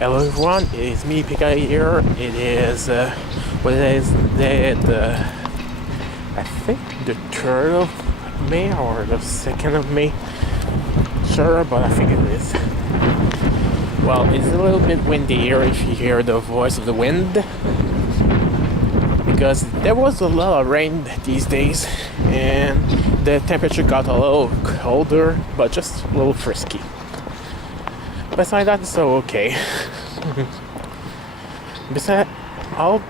Hello everyone, it's me pikayo here. It is what is the I think the 3rd of May or the 2nd of May. Sure, but I think it is. Well, it's a little bit windy here if you hear the voice of the wind, because there was a lot of rain these days and the temperature got a little colder, but just a little frisky. Besides that, it's so okay. Besides, all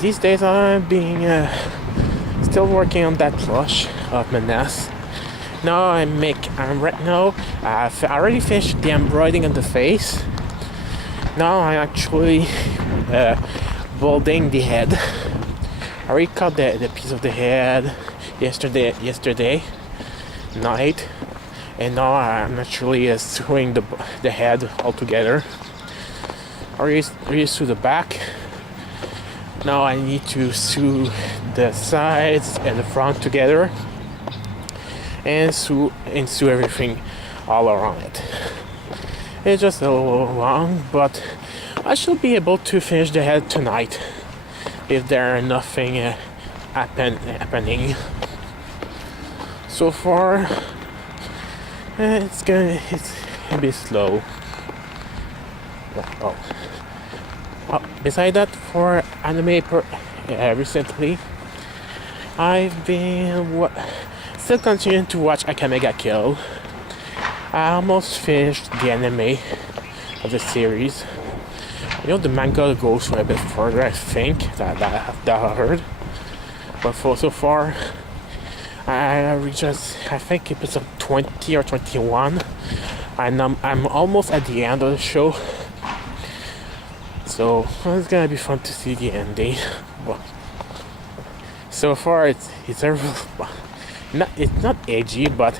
these days I'm being still working on that plush of Manas. Now I'm right now. I've already finished the embroidering on the face. Now I'm actually building the head. I already cut the piece of the head yesterday night, and now I'm actually sewing the head all together. I already sew the back. Now I need to sew the sides and the front together, and sew everything all around it. It's just a little long, but I should be able to finish the head tonight if there are nothing happening. So far, it's a bit slow. Besides that, for anime recently, I've been still continuing to watch Akame ga Kill. I almost finished the anime of the series. The manga goes for a bit further, I think, that I heard. But so far, I reached, I think, episode 20 or 21, and I'm almost at the end of the show. So it's gonna be fun to see the ending. But so far, it's not edgy, but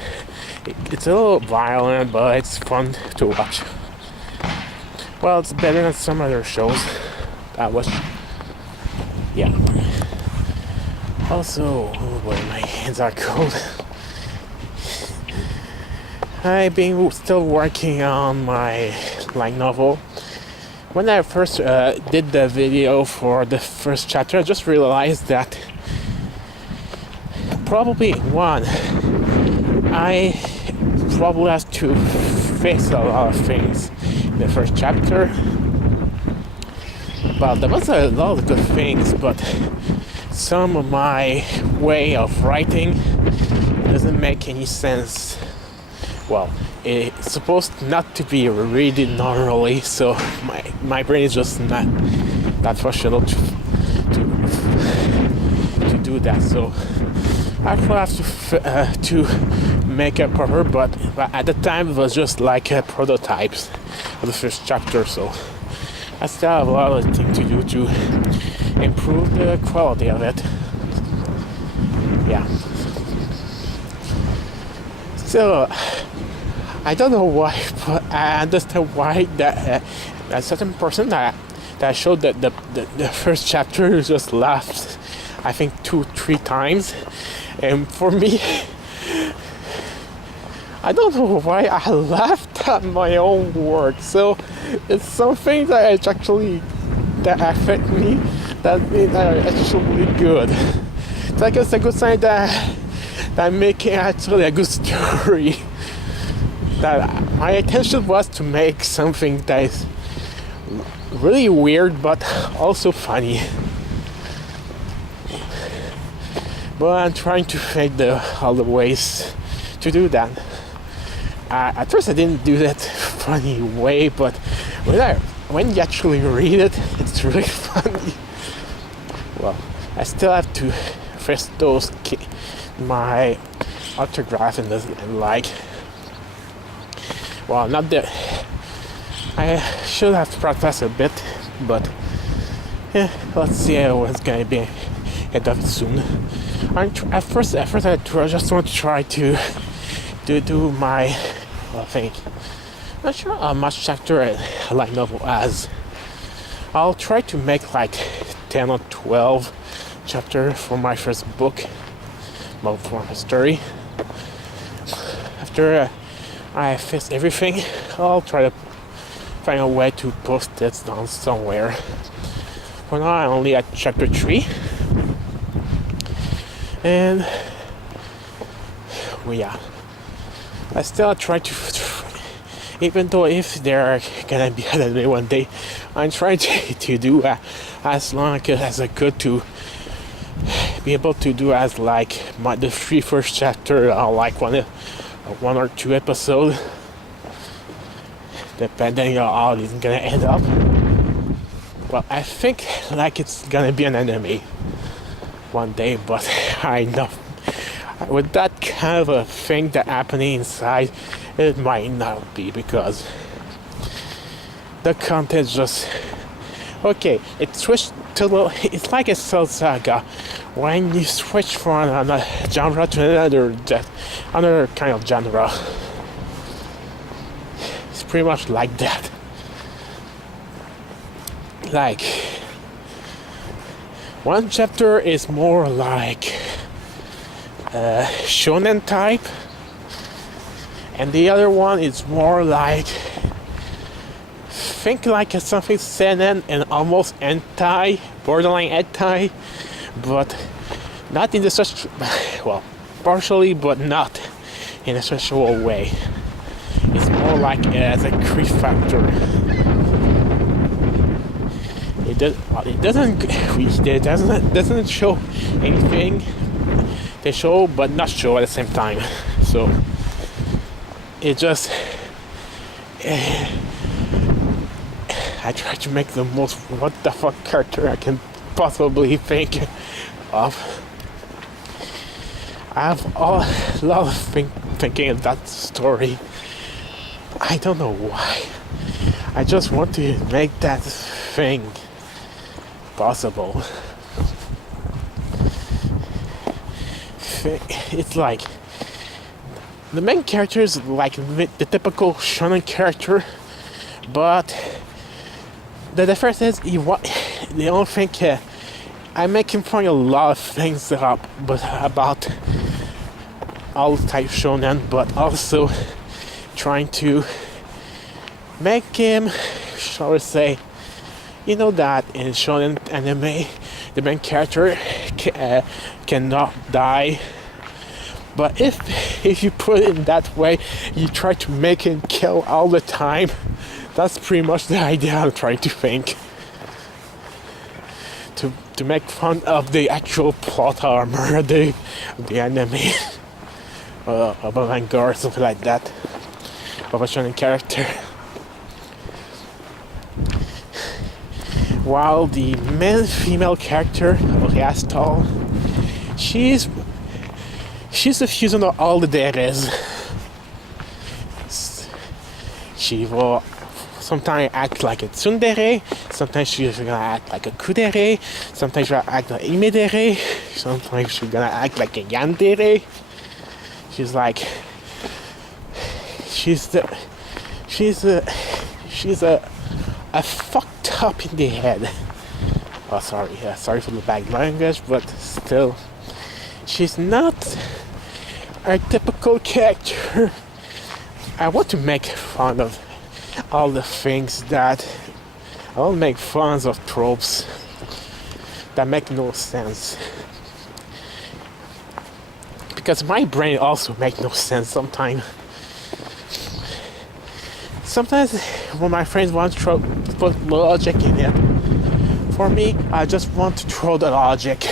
it's a little violent, but it's fun to watch. Well, it's better than some other shows that was. Yeah. Also, oh boy, my hands are cold. I've been still working on my light novel. When I first did the video for the first chapter, I just realized that I probably have to face a lot of things in the first chapter. Well, there was a lot of good things, but some of my way of writing doesn't make any sense. Well, it's supposed not to be read normally, so my brain is just not that functional to do that. So I have to make a proper, but at the time it was just like prototypes of the first chapter. So I still have a lot of things to do to improve the quality of it. Yeah. So I don't know why, but I understand why that a certain person that showed the first chapter just laughed, I think 2-3 times, and for me, I don't know why I laughed at my own work. So it's something that affect me, that means are actually good. It's like it's a good sign that I'm making actually a good story. That my intention was to make something that is really weird but also funny. But I'm trying to find all the ways to do that. At first I didn't do that funny way, but when you actually read it, it's really funny. Well, I still have to fix my autograph and like. Well, not that I should have to practice a bit, but yeah, let's see how it's gonna be head up soon. At first I just want to try to do my thing. Not sure how much chapter I like novel as. I'll try to make like 10 or 12 chapter for my first book, for my story. After I fix everything, I'll try to find a way to post this down somewhere. For now, I'm only at chapter 3. And well, yeah, I still try to, even though if there are gonna be another one day, I'm trying to do as long as I could to be able to do as like the 3 first chapter, like one or 2 episodes, depending on how it's gonna end up. Well, I think like it's gonna be an anime one day, but I know with that kind of a thing that happening inside, it might not be, because the content just okay. It switched to it's like a Cell Saga when you switch from another genre to another kind of genre. It's pretty much like that. Like one chapter is more like shonen type, and the other one is more like think like something seinen and almost hentai, borderline hentai, but not in the such well, partially, but not in a sexual way. It's more like as a creep factor. It doesn't show anything. They show but not show at the same time. So it just I try to make the most what the fuck character I can possibly think of. I have a lot of thinking of that story. I don't know why. I just want to make that thing possible. It's like the main character is like the typical shonen character, but the difference is the only thing I make him find a lot of things about all type shonen, but also trying to make him, shall we say, you know that in shonen anime the main character cannot die, but if you put it in that way, you try to make him kill all the time. That's pretty much the idea I'm trying to think. To make fun of the actual plot armor of the anime of a manga or something like that, of a shonen character. While the main female character, Oriastal, she's the fusion of all the deities. She will sometimes act like a tsundere, sometimes she's gonna act like a kudere, sometimes she'll act like a imedere, sometimes she's gonna act like a yandere. She's a fucked up in the head. Oh, sorry for the bad language, but still, she's not a typical character. I want to make fun of all the things that I don't make fun of tropes that make no sense, because my brain also makes no sense sometimes. Sometimes when my friends want to put logic in it, for me, I just want to throw the logic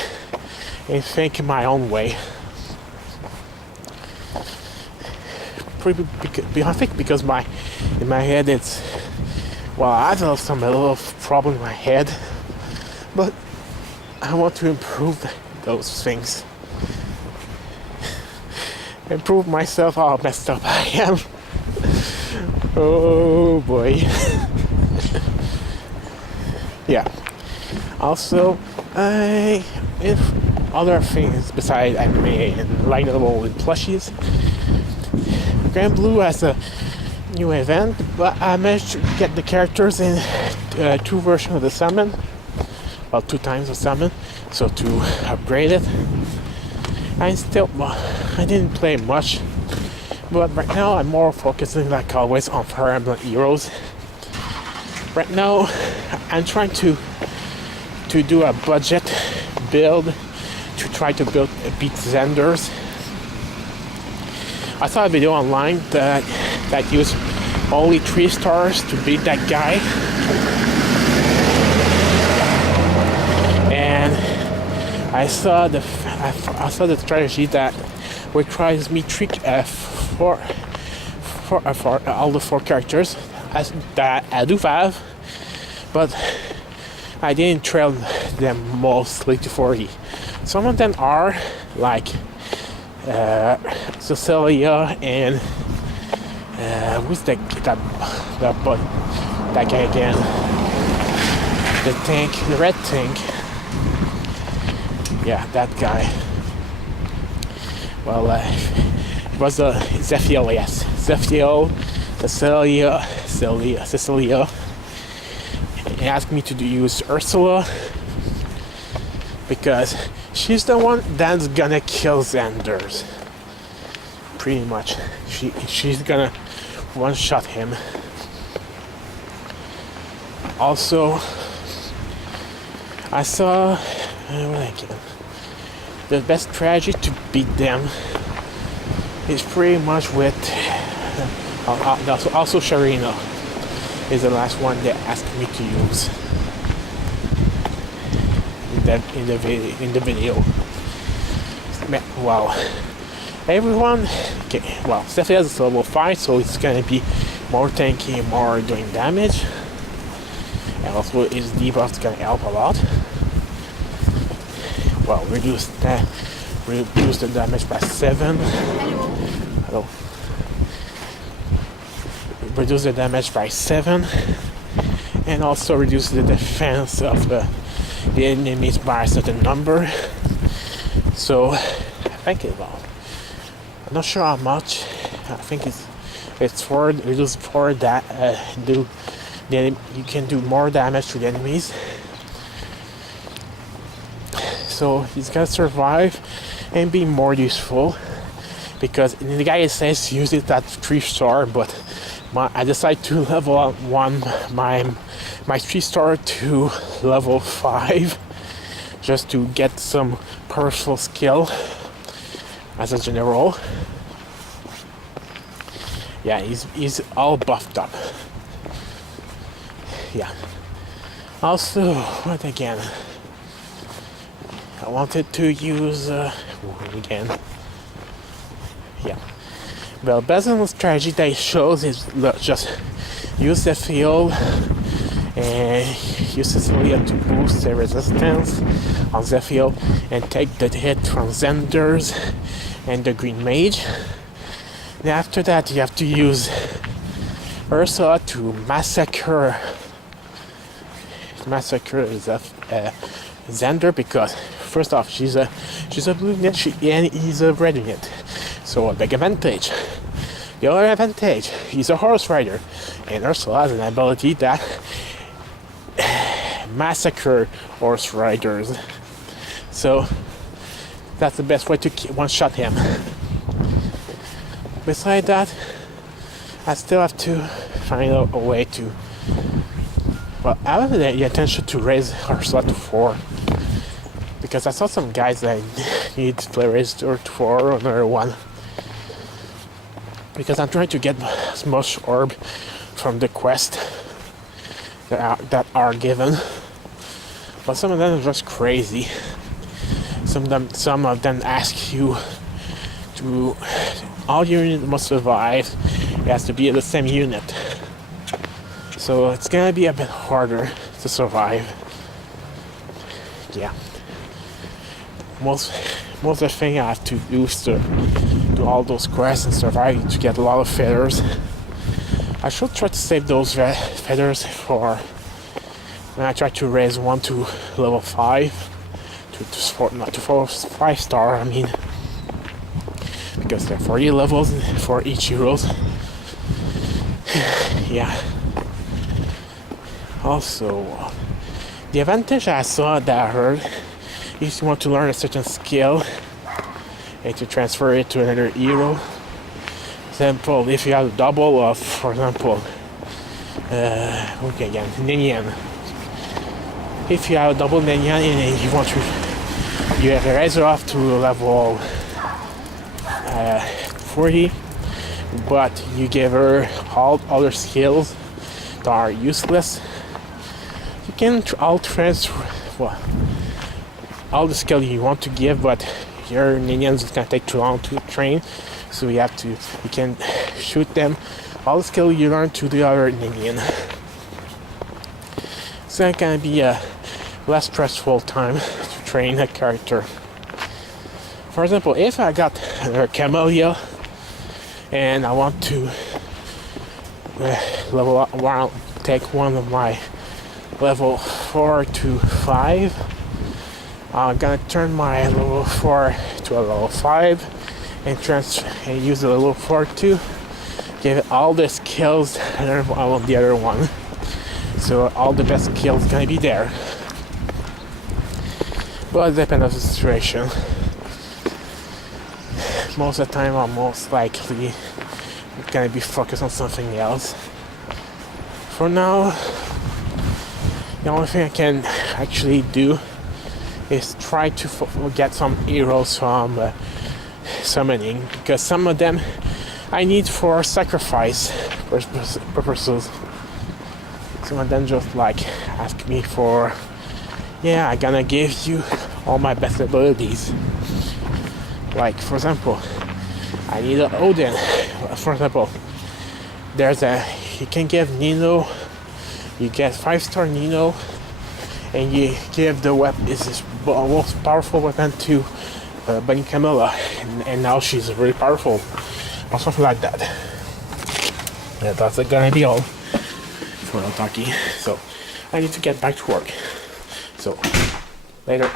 and think in my own way. I think because in my head it's, well, I have a little problem in my head, but I want to improve those things. Improve myself, how messed up I am. Oh boy. Yeah. Also, if other things besides anime and light novel and plushies, Grand Blue has a new event, but I managed to get the characters in 2 versions of the summon, well, 2 times the summon, so to upgrade it. I didn't play much, but right now I'm more focusing, like always, on Fire Emblem Heroes. Right now, I'm trying to do a budget build to try to beat Xanders. I saw a video online that used only 3 stars to beat that guy, and I saw the strategy that requires me for all the 4 characters that I do have, but I didn't trail them mostly to 40. Some of them are like Cecilia and who's that guy again? The red tank. Yeah, that guy. Well, it was Zephiel, yes. Zephiel, Cecilia. He asked me to use Ursula because she's the one that's gonna kill Xanders. Pretty much. She's gonna one-shot him. Also, I saw the best strategy to beat them is pretty much with also Sharina is the last one they asked me to use in the video. Wow. Everyone, okay, well, Stephanie is level 5, so it's gonna be more tanky and more doing damage. And also his debuff is gonna help a lot. Well, reduce the damage by 7. Hello. Reduce the damage by 7, and also reduce the defense of the enemies by a certain number. So I think I'm not sure how much. I think it's for reduce for that you can do more damage to the enemies. So he's gonna survive and be more useful, because the guy says use it at 3-star, but I decided to level up my 3-star to level 5 just to get some powerful skill as a general. Yeah, he's all buffed up. Yeah. Also, what again? I wanted to use again. Yeah. Well, Basil's strategy that he shows is just use the field and use Cecilia to boost the resistance on Zephiel and take the hit from Xanders and the Green Mage. And after that, you have to use Ursula to massacre Xander, because first off, she's a blue unit and he's a red unit, so a big advantage. The other advantage, he's a horse rider, and Ursula has an ability that massacre horse riders. So that's the best way to one-shot him. Besides that, I still have to find a way to. Well, I have the intention to raise Ursula to 4, because I saw some guys that need to raise her to 4 or another one. Because I'm trying to get as much orb from the quest that are given, but some of them are just crazy. Some of them ask you to all your units must survive. It has to be the same unit, so it's gonna be a bit harder to survive. Yeah. Most of the thing I have to do is to do all those quests and survive to get a lot of feathers. I should try to save those feathers for when I try to raise one to level 5 to 5-star. I mean, because there are 40 levels for each heroes. Yeah. Also, the advantage I saw that I heard, if you want to learn a certain skill and to transfer it to another hero. For example, if you have a double of, for example, okay, again, Ninian. If you have a double Ninian and you want to, you have a raise her off to level 40, but you give her all other skills that are useless. You can all transfer, well, all the skill you want to give, but your minions is gonna take too long to train, so you can shoot them all the skill you learn to the other minion. It's not gonna be a less stressful time to train a character. For example, if I got a Camellia and I want to level up, well, take one of my level 4 to 5, I'm gonna turn my level 4 to a level 5 and use the level 4 to give it all the skills on the other one. So all the best skills gonna be there. But it depends on the situation. Most of the time I'm most likely gonna be focused on something else. For now, the only thing I can actually do is try to get some heroes from summoning, because some of them I need for sacrifice purposes. Some of them just like ask me for, yeah, I'm gonna give you all my best abilities. Like, for example, I need an Odin. For example, you can give Nino, you get 5-star Nino, and you give the weapon, is this most powerful weapon to Bunny Camilla, and now she's very powerful, or something like that. Yeah, that's gonna be all for now talking. So, I need to get back to work. So, later.